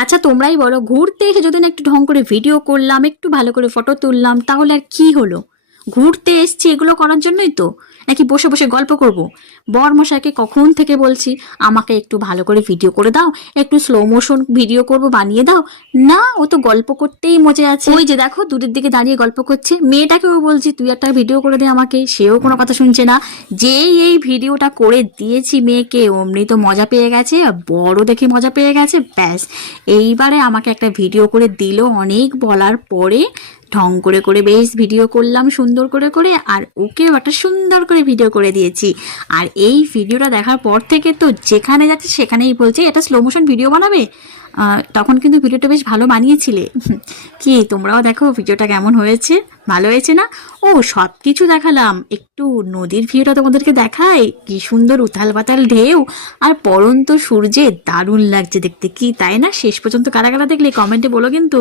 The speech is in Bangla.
আচ্ছা তোমরাই বলো, ঘুরতে এসে যদি না একটু ঢং করে ভিডিও করলাম, একটু ভালো করে ফটো তুললাম, তাহলে আর কি হলো? ঘুরতে এসছি এগুলো করার জন্যই তো, নাকি বসে বসে গল্প করব? বরমশাইকে কখন থেকে বলছি আমাকে একটু ভালো করে ভিডিও করে দাও, একটু স্লো মোশন ভিডিও করব বানিয়ে দাও। না, ও তো গল্প করতেই মজে আছে। ওই যে দেখো দূরের দিকে দাঁড়িয়ে গল্প করছে। মেয়েটাকেও বলছি তুই একটা ভিডিও করে দে আমাকে, সেও কোনো কথা শুনছে না। যেই এই ভিডিওটা করে দিয়েছি মেয়েকে, অমনি তো মজা পেয়ে গেছে, বড় দেখে মজা পেয়ে গেছে, ব্যাস এইবারে আমাকে একটা ভিডিও করে দিল। অনেক বলার পরে ঢং করে করে বেশ ভিডিও করলাম সুন্দর করে করে, আর ওকেও একটা সুন্দর করে ভিডিও করে দিয়েছি। আর এই ভিডিওটা দেখার পর থেকে তো যেখানে যাচ্ছে সেখানেই বলছে এটা স্লো মোশন ভিডিও বানাবে। তখন কিন্তু ভিডিওটা বেশ ভালো বানিয়েছিলে। কি তোমরাও দেখো ভিডিওটা কেমন হয়েছে, ভালো হয়েছে না? ও সব কিছু দেখালাম, একটু নদীর ভিউটা তোমাদেরকে দেখাই, কি সুন্দর উথাল পাতাল ঢেউ আর পড়ন্ত সূর্যে, দারুণ লাগছে দেখতে, কি তাই না? শেষ পর্যন্ত কারা কারা দেখলে কমেন্টে বলো কিন্তু।